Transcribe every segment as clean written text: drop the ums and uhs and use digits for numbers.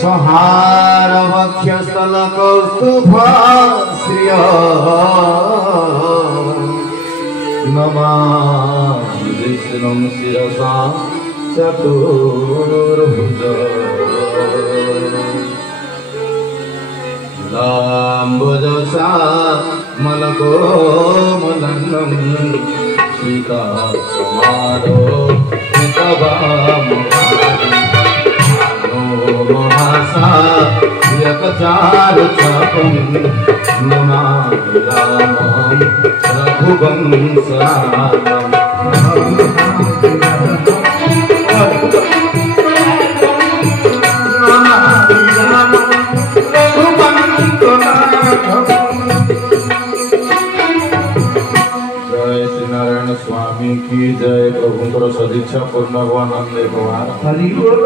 सहार वक्षस्थल कौस्तुभ श्रिय नमामि विष्णुं शिरसा चतुर्भुज लाम्बुजसा मलकोमलनं सीता समारो महासा यकचार चापं नमामि रामं रघुवंशनाथं जय श्री नारायण स्वामी की जय। प्रभुंकर सदिच्छा पूर्ण भगवानंदे भगवान हरि बोल।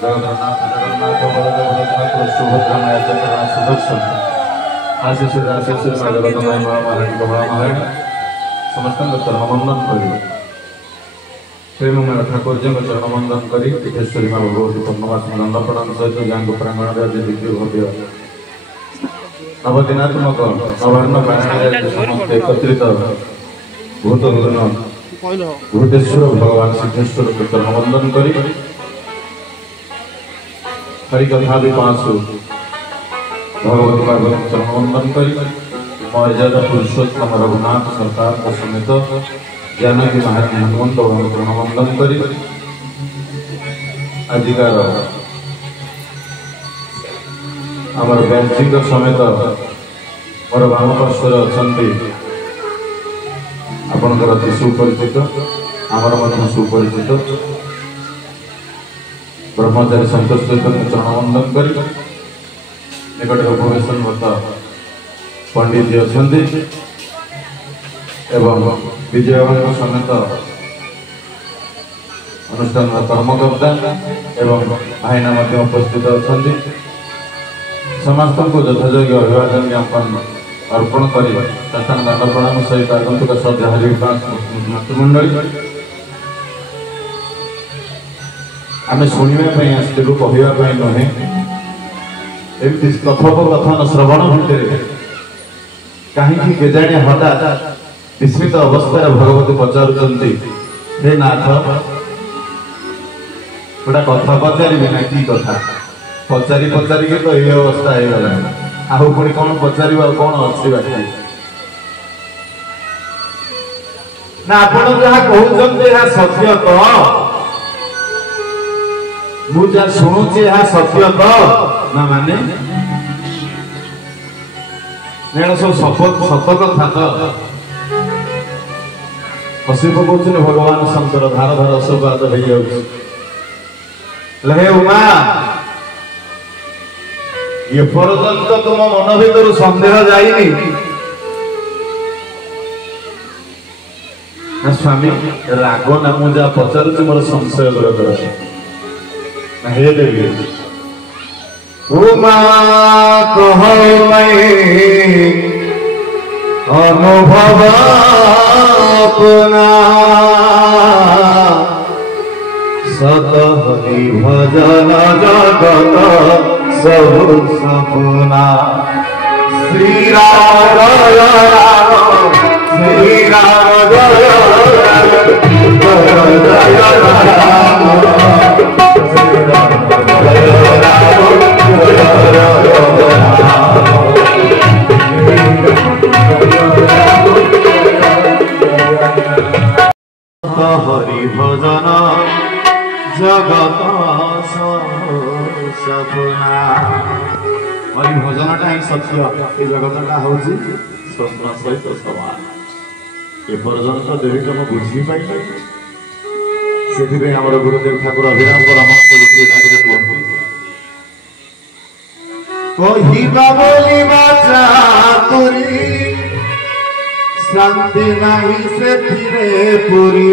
जगन्नाथ जगन्नाथ बलदेव ठाकुर सुभद्रा माया जगन्नाथ सुदर्शन आशीष आशीष जगन्नाथ महारानी महारानी समस्त चरण वंदन करी प्रेममय ठाकुर जी चरण वंदन करी टीकेश्वरी माँ भगवती पूर्णवास दंड प्रदान सहित जहाँ प्रांगण दिव्य भव्य नवदिनात्मक नवान्न पारायण समस्त एकत्रित भूत भूतेश्वर भगवान सिद्धेश्वर के चरण वंदन करी हरिकथा विपासु भगवती भागवत चरण वंदन करी मर्यादा पुरुषोत्तम रघुनाथ सरकार का समेत जानकी महारानी हनुमंत चरण वंदन करी आजिकार आमर बेंची समेत मोर वाम पार्श्वर अच्छा आपणकर अति सुपरिचित आमर सुपरिचित ब्रह्मचारी संतोष चरण वंदन कर निकट उपवेशन पंडित जी अच्छा विजय समेत अनुष्ठान कर्मकर्ता एवं भाईना उपस्थित अच्छा समस्त को यथायोग्य अभिवादन ज्ञापन अर्पण कर दंड प्रणाम सहित आगंतुक श्रद्धा मातृमंडली आम शुणापी आसलु कहवाई नुहे एमती कथोपकथन श्रवण भितर कहीं केजाणी हठात विस्मित अवस्था भगवती पचारुंट हे नाथ गोटा कथा पचारि ना कि कथा पचारि पचारि तो ये अवस्था हो गला आहु पुणी कौन पचार कौन अच्छी बाकी ना आप कहते सत्य तो मुझे शुणुची सत्य तो ना माने सब सत कथा तो हसी पकाउछ भगवान शंकर धार धार अशोकाद हो हे उमा ये पर्यंत तुम मन भर सन्देह जाइनी स्वामी राग ना मुझे पचारुची मोर संशय दूर कर हे देवी उमा कह अनुभव अपना सत हरि भजन जगत सब सपना श्री राम जय राम श्री राम जय राम हरि भजन जगत सपना हरि भजनटा ही सत्य ये जगतटा हूँ स्वप्न सहित समान ए पर्यंत देवी तुम बुझी पाई से गुरुदेव ठाकुर अभिराम परमहंस कहिबा बोलिबा चातुरी शांति नहीं से पुरी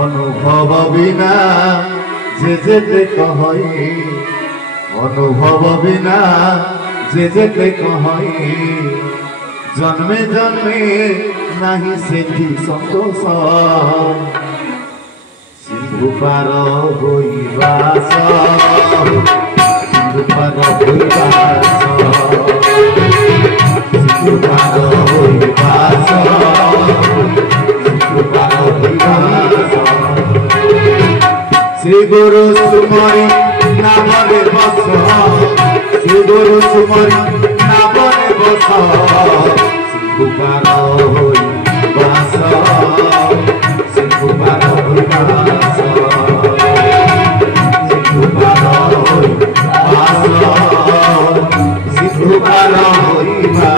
अनुभव बिना जे जेते कहई अनुभव बिना जे जेते कहई जन्मे जन्मे नहीं से संतोष सिंधुपार होइबा सिंधुपार होइबा सिंधुपार होइबा सिंधुपार होइबा श्री गुरु सुमरी नामरे बस श्री गुरु सुमरी नामरे बस सिंधुपार होइबा सिंधुपार होइबा सिंधुपार होइबा सिंधुपार होइबा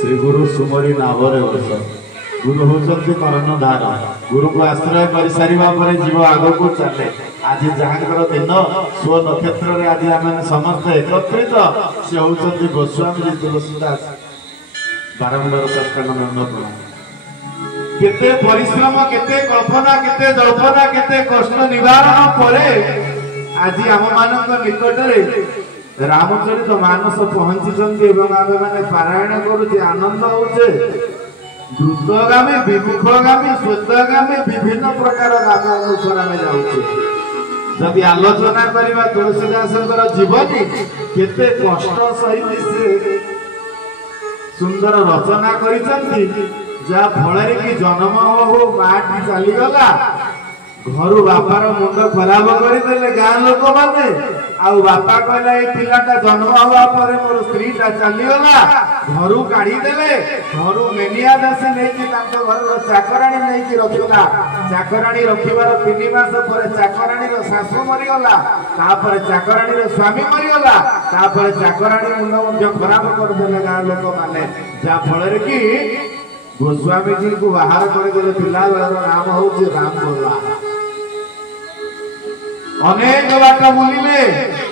श्री गुरु सुमरी नामरे बस गुरु होती कर्णधार गुरु को आश्रय कर सारा पर जीव आग को चले आज जहाँ दिन स्व नक्षत्र आज आम समस्त एकत्रित से होती गोस्वामी जी तुलसीदास बारंबार सत्यानंद केते परिश्रम केते कल्पना केते जल्पना केते कष्ट निवारण पर आज आम मान निकट रामचरित मानस पहुंची आम मैंने पारायण करुचे आनंद होचे द्रुतगामी विमुखगामी श्वेतगामी विभिन्न प्रकार गामी अनुसार आम जाऊे जदि आलोचना करवा तुलसीदास जीवनी केते कष्ट सहित से सुंदर रचना करिसंती जा फଳରେ कि जन्म हो माटी चलीगला घर बापार मुंड खराब करदे गाँ लोक मैंने आउ बापा कहला ये पिलाटा जन्म हवा पर मोर स्त्रीटा चलीगला घर काढ़ीदेले घर मेनिया दास नहीं घर चाकराणी नहीं रखला चाकराणी रखिबार 3 मास पर चाकराणी शाशु मरीगला चाकराणी स्वामी मरीगला चाकराणी मुंड खराब करदे गाँ लोक मैंने जा फଳରେ कि गोस्वामी जी को बाहर करदे पिला बेलार नाम हूँ राम बोला अनेक बाट बुलिले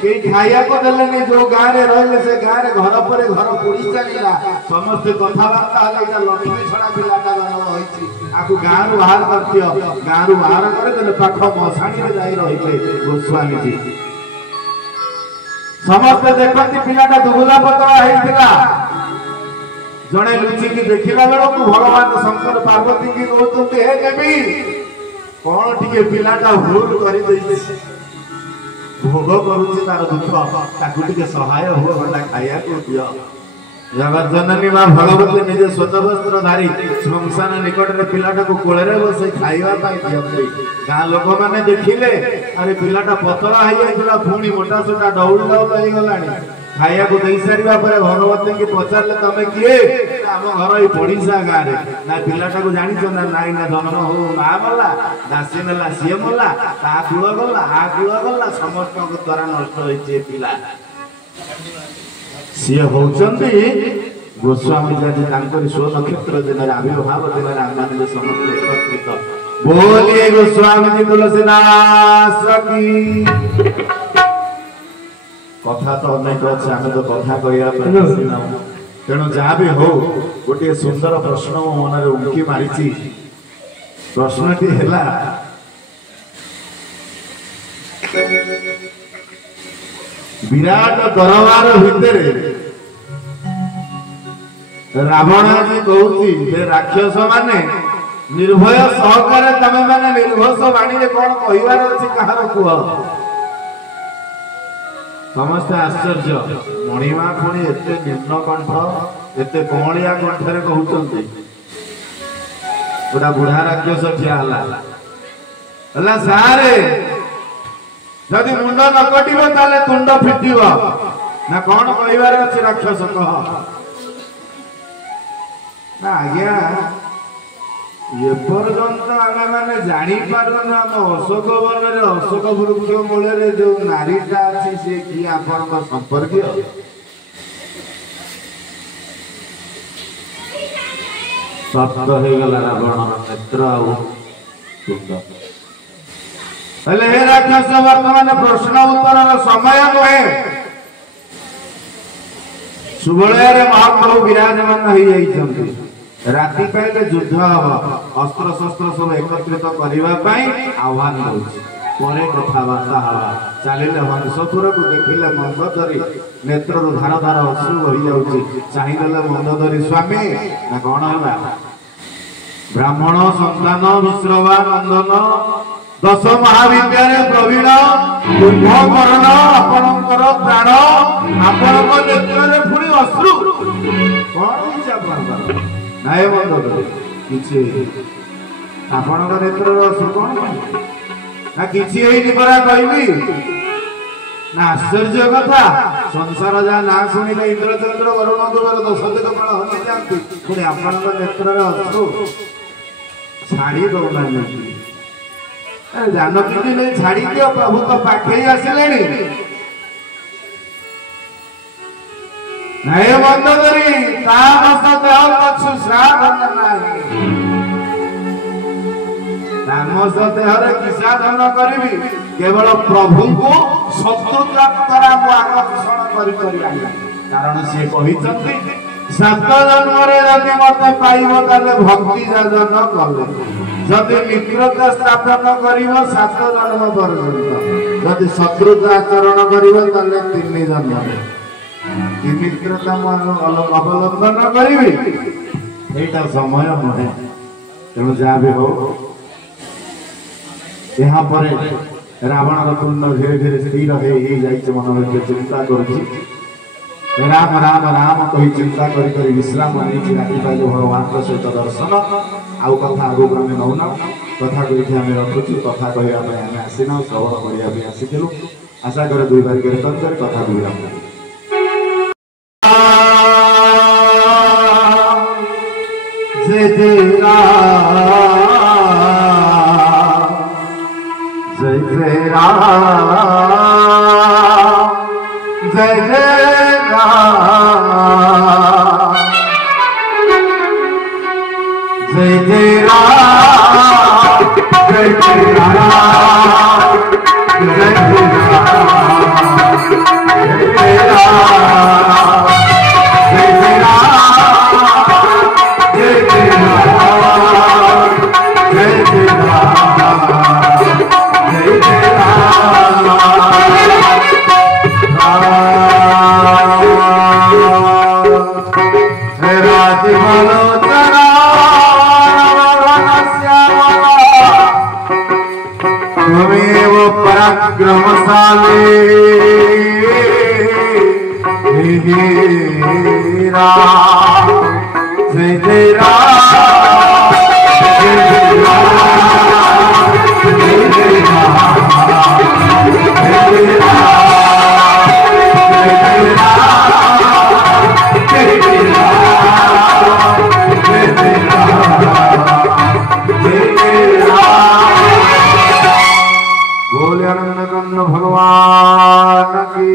कई खाया को देले जो गाँव रे रहले से गाँव रे घर पर घर पोड़ी चलीला समस्त कथावार्ता हला लक्ष्मी छड़ा पिलाटा जन्म होईची आकु गाँव रु बाहर करतियो गाँव रु बाहर करे देले पाख मसाणी रे जाई रहिले गोस्वामी जी समस्त देखंती पिलाटा दुगुला पतला हेतिला जड़े लुचि की देखला बेलो को भगवान शंकर पार्वती की कहते हे देवी कौन टिके पिलाटा भूल कर भोग करुचे तार दुख ताकू टिके सहाय हो गला खाया को दियो जगत जननी मां भगवती निजे स्वच्छ वस्त्र धारी श्मशान निकट रे पिलाटा को कोळे रे बसे खाइबा पाई दियंती गां लोक माने देखिले अरे पिलाटा पतला होई आइला पुणी मोटा सोटा डौल डौल होई गलानी खाया को दई सारिबा पर भगवती की पचारले तमे किए हम घर ई पड़ीसा गाँ रे ना पिलाटा को जानि छ ना नाई ना जन्म हो मा मला दासी नेला सिए मला ता कुळ गला आ कुळ गला समस्त को द्वारा नष्ट होई जे पिला सिए होचंती गोस्वामी जी तांकरी स्व नक्षत्र दिन आविर्भाव दिन आम समस्त एकत्रित बोलिए गोस्वामी जी तुलसीदास की कथा तो अनेक अच्छे आम तो कथा कहना तेणु जहाँ भी हो गोटे सुंदर प्रश्न मो मन में उंकी मारी प्रश्नटी है विराट दरबार भितर रावण जी कहूँ राक्षस माने निर्भय सहकार तमे माने निर्घोष वाणी कौन कहबार अच्छी कहार कह समस्त आश्चर्य मणिमा पुणी एते निम्न कंठ एते कमलिया कंठरे कहउचंती गोटा बुढ़ा राक्षस ठिया हला सारे जदि मुंड न कटिबो ताले तुंड फिटिबो ना कौन कहबार अछि राक्षस कह ना आज्ञा ये पर्यंत आमे माने जानी पारन हम अशोक वन रे अशोक वृक्ष मूल रे जो नारीटा अछि से की आपन को संपर्क सप्त हे गला रावण नेत्र आउ तुंड हे राक्षस वर्तमान प्रश्न उत्तर समय नहे सुबलय महाप्रभु विराजमान हो जाइछन्ति राति पाइले युद्ध हम अस्त्र शस्त्र सब एकत्रित करने आह्वान दौर कथबार्ता हवा चलिए हंसपुर को देखिले मंदोदरी नेत्र धार धार अश्रु बही जाऊँगी चाहिए मंदोदरी स्वामी ना कौन है ब्राह्मण संतान विश्रवा नंदन दश महाविद्यालय प्रवीण कुंभकर्ण आपणकर प्राण आपण नेत्र पुणी अश्रु कौन नाय बंद किसी आपण नेत्र अश्रु कौन ना किसी परा कहबी ना आश्चर्य कथा संसार जहाँ ना शुणिले इंद्रचंद्र वरुण कुबर दश दिग फल हसी जाती पुणी आपण नेत्र अश्रु छाड़ी दौना जानकी नहीं छाड़ी दियो प्रभु तो पाखे आसिले नहीं बंद करी देहरे किसा धन करी केवल प्रभु को शत्रुता द्वारा आकर्षण कर कारण सी कहते 7 जन्म जदि मत पाइब ताले भक्ति जाजन कले जदि मित्रता स्थापन कर 7 जन्म पर्यंत जदि शत्रुता आचरण कर 3 जन्म कि मित्रता अवलंबन करी एटा समय नुहे तेणु जहाँ भी हो यहाँ पर रावण तुल्य धीरे धीरे स्थिर हो मन में चिंता कर राम राम राम कही चिंता करी विश्राम नहीं राति पाइले भगवान सहित दर्शन आउ कथा आगे आम नौना कथा कही आम रखुचु कथा कहवाई आम आसीना श्रवण करने आसीलु आशा कर 2 बार कीर्तन कर कथा बुझा जय जय राम जय जय राम जय जय राम जय जय राम जय जय राम जय जय राम जय जय राम जय जय राम जय जय राम जय जय पराक्रमशाली राम जय जय राम जय जय राम जय जय राम जय जय राम जय जय राम जय जय राम जय जय राम जय जय राम बोले आनंद कंद भगवान की